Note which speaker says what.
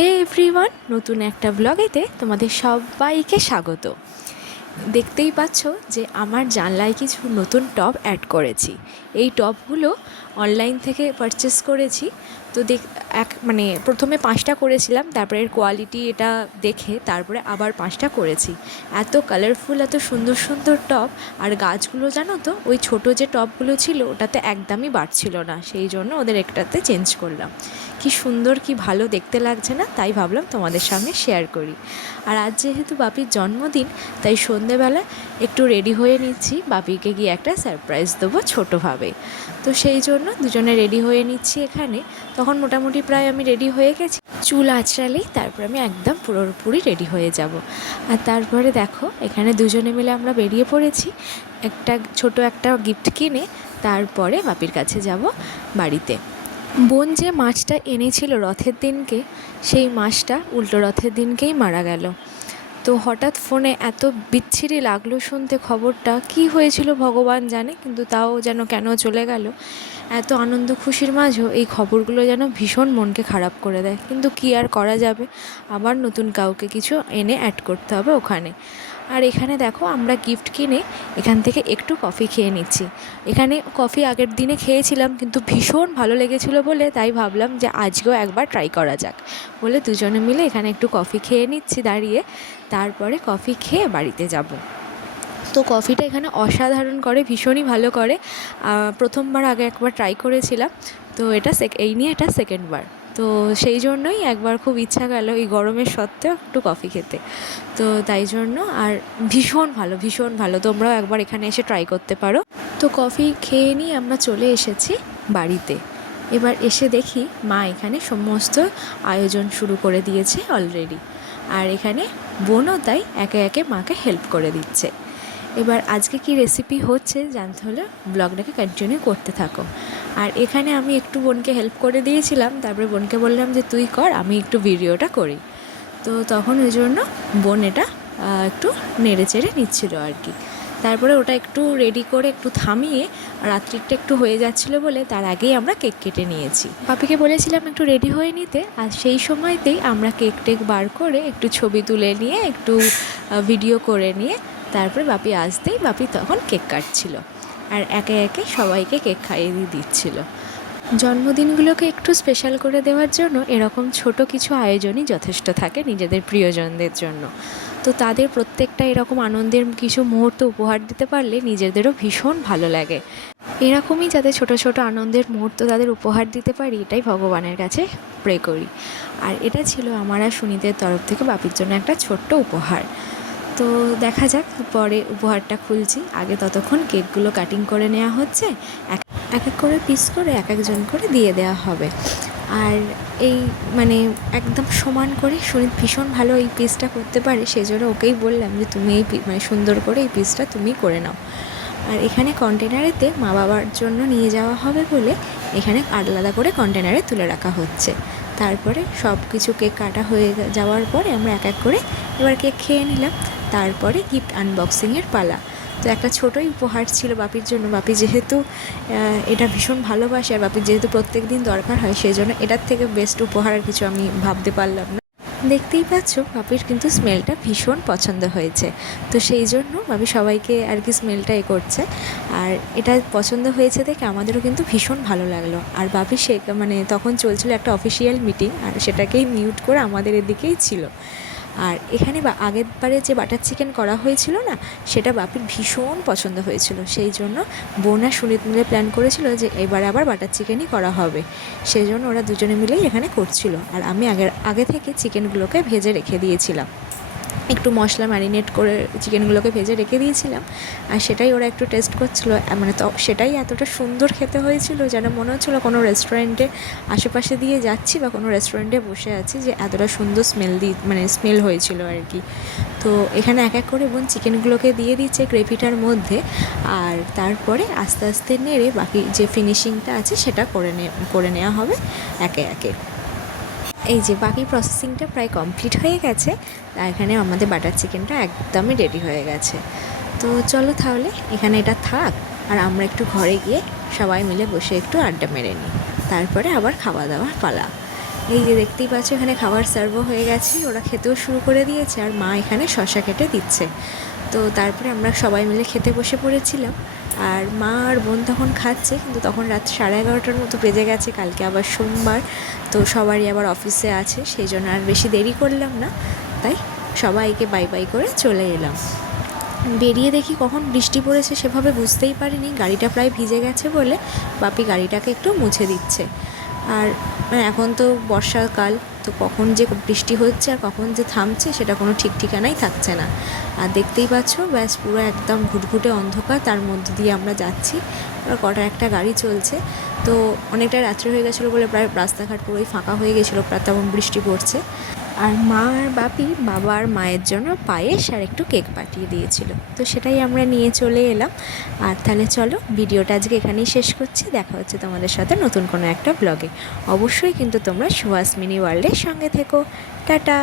Speaker 1: হে everyone নতুন একটা ব্লগেতে তোমাদের সবাইকে স্বাগত। দেখতেই পাচ্ছ যে আমার জানলায় কিছু নতুন টব অ্যাড করেছি। এই টবগুলো অনলাইন থেকে পারচেস করেছি। তো দেখ, এক মানে প্রথমে পাঁচটা করেছিলাম, তারপরে এর কোয়ালিটি এটা দেখে তারপরে আবার পাঁচটা করেছি। এত কালারফুল এত সুন্দর সুন্দর টব আর গাছগুলো জানো তো, ওই ছোট যে টবগুলো ছিল, ওটাতে একদমই বাড়ছিল না, সেই জন্য ওদের একটাতে চেঞ্জ করলাম। কি সুন্দর, কি ভালো দেখতে লাগছে না, তাই ভাবলাম তোমাদের সামনে শেয়ার করি। আর আজ যেহেতু বাপির জন্মদিন, তাই সন্ধেবেলা একটু রেডি হয়ে নিচ্ছি, বাপিকে গিয়ে একটা সারপ্রাইজ দেবো ছোটোভাবে তো সেই জন্য দুজনে রেডি হয়ে নিচ্ছি এখানে। তখন মোটামুটি প্রায় আমি রেডি হয়ে গেছি। চুল আঁচড়ালেই তারপর আমি একদম পুরোপুরি রেডি হয়ে যাব। আর তারপরে দেখো, এখানে দুজনে মিলে আমরা বেরিয়ে পড়েছি। একটা ছোট একটা গিফট কিনে তারপরে বাপির কাছে যাব বাড়িতে। বোন যে মাছটা এনেছিল রথের দিনকে, সেই মাছটা উল্টো রথের দিনকেই মারা গেল। তো হঠাৎ ফোনে এত বিচ্ছিরি লাগল শুনতে খবরটা। কি হয়েছিল ভগবান জানে, কিন্তু তাও যেন কেন চলে গেল। এত আনন্দ খুশির মাঝেও এই খবরগুলো যেন ভীষণ মনকে খারাপ করে দেয়। কিন্তু কি আর করা যাবে? আবার নতুন কাউকে কিছু এনে অ্যাড করতে হবে ওখানে। আর এখানে দেখো আমরা গিফট কিনে এখান থেকে একটু কফি খেয়ে নিচ্ছি। এখানে কফি আগের দিনে খেয়েছিলাম কিন্তু ভীষণ ভালো লেগেছিল বলে তাই ভাবলাম যে আজকেও একবার ট্রাই করা যাক। বলে দুজনে মিলে এখানে একটু কফি খেয়ে নিচ্ছি দাঁড়িয়ে। তারপরে কফি খেয়ে বাড়িতে যাব। তো কফিটা এখানে অসাধারণ করে, ভীষণই ভালো করে। প্রথমবার আগে একবার ট্রাই করেছিলাম। তো এটা এই নিয়ে এটা সেকেন্ডবার তো সেই জন্যই একবার খুব ইচ্ছা গেল এই গরমের সত্ত্বেও একটু কফি খেতে। তো তাই জন্য আর ভীষণ ভালো ভীষণ ভালো। তোমরাও একবার এখানে এসে ট্রাই করতে পারো। তো কফি খেয়ে নিয়ে আমরা চলে এসেছি বাড়িতে। এবার এসে দেখি মা এখানে সমস্ত আয়োজন শুরু করে দিয়েছে অলরেডি আর এখানে বোনও তাই একে একে মাকে হেল্প করে দিচ্ছে। এবার আজকে কি রেসিপি হচ্ছে জানতে হলে ব্লগটাকে কন্টিনিউ করতে থাকো। আর এখানে আমি একটু বোনকে হেল্প করে দিয়েছিলাম, তারপরে বোনকে বললাম যে, তুই কর, আমি একটু ভিডিওটা করি। তো তখন ওই জন্য বোন এটা একটু নেড়ে চেড়ে নিচ্ছিল আর কি। তারপরে ওটা একটু রেডি করে একটু থামিয়ে রাত্রিটা একটু হয়ে যাচ্ছিল বলে তার আগেই আমরা কেক কেটে নিয়েছি। পাপিকে বলেছিলাম একটু রেডি হয়ে নিতে, আর সেই সময়তেই আমরা কেক টেক বার করে একটু ছবি তুলে নিয়ে, একটু ভিডিও করে নিয়ে তারপরে বাপি আসতেই বাপি তখন কেক কাটছিল আর একে একে সবাইকে কেক খাইয়ে দিয়ে দিচ্ছিল। জন্মদিনগুলোকে একটু স্পেশাল করে দেওয়ার জন্য এরকম ছোট কিছু আয়োজনই যথেষ্ট থাকে নিজেদের প্রিয়জনদের জন্য। তো তাদের প্রত্যেকটা এরকম আনন্দের কিছু মুহূর্ত উপহার দিতে পারলে নিজেদেরও ভীষণ ভালো লাগে। এরকমই যাতে ছোট ছোট আনন্দের মুহূর্ত তাদের উপহার দিতে পারি, এটাই ভগবানের কাছে প্রে করি। আর এটা ছিল আমার আর তরফ থেকে বাপির জন্য একটা ছোট্ট উপহার। তো দেখা যাক, পরে উপহারটা খুলছি। আগে ততক্ষণ কেকগুলো কাটিং করে নেওয়া হচ্ছে। এক এক করে পিস করে এক একজন করে দিয়ে দেওয়া হবে। আর এই মানে একদম সমান করে সুনীত ভীষণ ভালো এই পিসটা করতে পারে, সেজন্য ওকেই বললাম যে তুমি এই মানে সুন্দর করে এই পিসটা তুমি করে নাও। আর এখানে কন্টেনারেতে মা বাবার জন্য নিয়ে যাওয়া হবে বলে এখানে আলাদা করে কন্টেনারে তুলে রাখা হচ্ছে। তারপরে সব কিছু কেক কাটা হয়ে যাওয়ার পরে আমরা এক এক করে এবার কেক খেয়ে নিলাম। তারপরে গিফট আনবক্সিংয়ের পালা। তো একটা ছোটোই উপহার ছিল বাপির জন্য। বাপি যেহেতু এটা ভীষণ ভালোবাসে আর বাপির যেহেতু প্রত্যেক দিন দরকার হয় সেই জন্য এটার থেকে বেস্ট উপহার আর কিছু আমি ভাবতে পারলাম না। দেখতেই পাচ্ছ, বাপির কিন্তু স্মেলটা ভীষণ পছন্দ হয়েছে। তো সেই জন্য বাপি সবাইকে আর কি স্মেলটা এ করছে। আর এটা পছন্দ হয়েছে দেখে আমাদেরও কিন্তু ভীষণ ভালো লাগল। আর বাপি সে মানে তখন চলছিল একটা অফিসিয়াল মিটিং আর সেটাকেই মিউট করে আমাদের এদিকেই ছিল। আর এখানে বা আগের বারে যে বাটার চিকেন করা হয়েছিল না, সেটা বাপির ভীষণ পছন্দ হয়েছিল। সেই জন্য বোনা সুনীত মিলে প্ল্যান করেছিল যে এবার আবার বাটার চিকেনই করা হবে। সেই জন্য ওরা দুজনে মিলেই এখানে করছিল। আর আমি আগের, আগে থেকে চিকেনগুলোকে ভেজে রেখে দিয়েছিলাম। একটু মশলা ম্যারিনেট করে চিকেনগুলোকে ভেজে রেখে দিয়েছিলাম। আর সেটাই ওরা একটু টেস্ট করছিল। মানে তো সেটাই এতটা সুন্দর খেতে হয়েছিল যেন মনে হচ্ছিল কোনো রেস্টুরেন্টে আশেপাশে দিয়ে যাচ্ছি বা কোনো রেস্টুরেন্টে বসে আছি যে এতটা সুন্দর স্মেল দি মানে স্মেল হয়েছিল আর কি। তো এখানে এক এক করে বোন চিকেনগুলোকে দিয়ে দিচ্ছে গ্রেভিটার মধ্যে। আর তারপরে আস্তে আস্তে নেড়ে বাকি যে ফিনিশিংটা আছে সেটা করে নে করে নেওয়া হবে একে একে। এই যে বাকি প্রসেসিংটা প্রায় কমপ্লিট হয়ে গেছে আর এখানে আমাদের বাটার চিকেনটা একদমই রেডি হয়ে গেছে। তো চলো তাহলে এখানে এটা থাক, আর আমরা একটু ঘরে গিয়ে সবাই মিলে বসে একটু আড্ডা মেরে নিই। তারপরে আবার খাওয়া দাওয়া পালা। এই যে দেখতেই পাচ্ছ, এখানে খাবার সার্ভও হয়ে গেছে, ওরা খেতেও শুরু করে দিয়েছে, আর মা এখানে শশা কেটে দিচ্ছে। তো তারপরে আমরা সবাই মিলে খেতে বসে পড়েছিলাম। আর মা আর বোন তখন খাচ্ছে, কিন্তু তখন রাত সাড়ে এগারোটার মতো বেজে গেছে, কালকে আবার সোমবার। তো সবারই আবার অফিসে আছে, সেই জন্য আর বেশি দেরি করলাম না। তাই সবাইকে বাই বাই করে চলে এলাম। বেরিয়ে দেখি কখন বৃষ্টি পড়েছে সেভাবে বুঝতেই পারিনি। গাড়িটা প্রায় ভিজে গেছে বলে বাপি গাড়িটাকে একটু মুছে দিচ্ছে। আর মানে এখন তো বর্ষাকাল তো কখন যে বৃষ্টি হচ্ছে আর কখন যে থামছে সেটা কোনো ঠিক ঠিকানাই থাকছে না। আর দেখতেই পাচ্ছ, ব্যাস পুরো একদম ঘুটঘুটে অন্ধকার, তার মধ্যে দিয়ে আমরা যাচ্ছি। আর কটা একটা গাড়ি চলছে, তো অনেকটা রাত্রি হয়ে গেছিল বলে প্রায় রাস্তাঘাট পুরোই ফাঁকা হয়ে গেছিল, প্রায় তেমন বৃষ্টি পড়ছে। আর মা আর বাপি বাবা আর মায়ের জন্য পায়েস আর একটু কেক পাঠিয়ে দিয়েছিল। তো সেটাই আমরা নিয়ে চলে এলাম। আর তাহলে চলো ভিডিওটা আজকে এখানেই শেষ করছি। দেখা হচ্ছে তোমাদের সাথে নতুন কোনো একটা ব্লগে অবশ্যই কিন্তু তোমরা সুহাস মিনি ওয়ার্ল্ডের সঙ্গে থেকো। টাটা!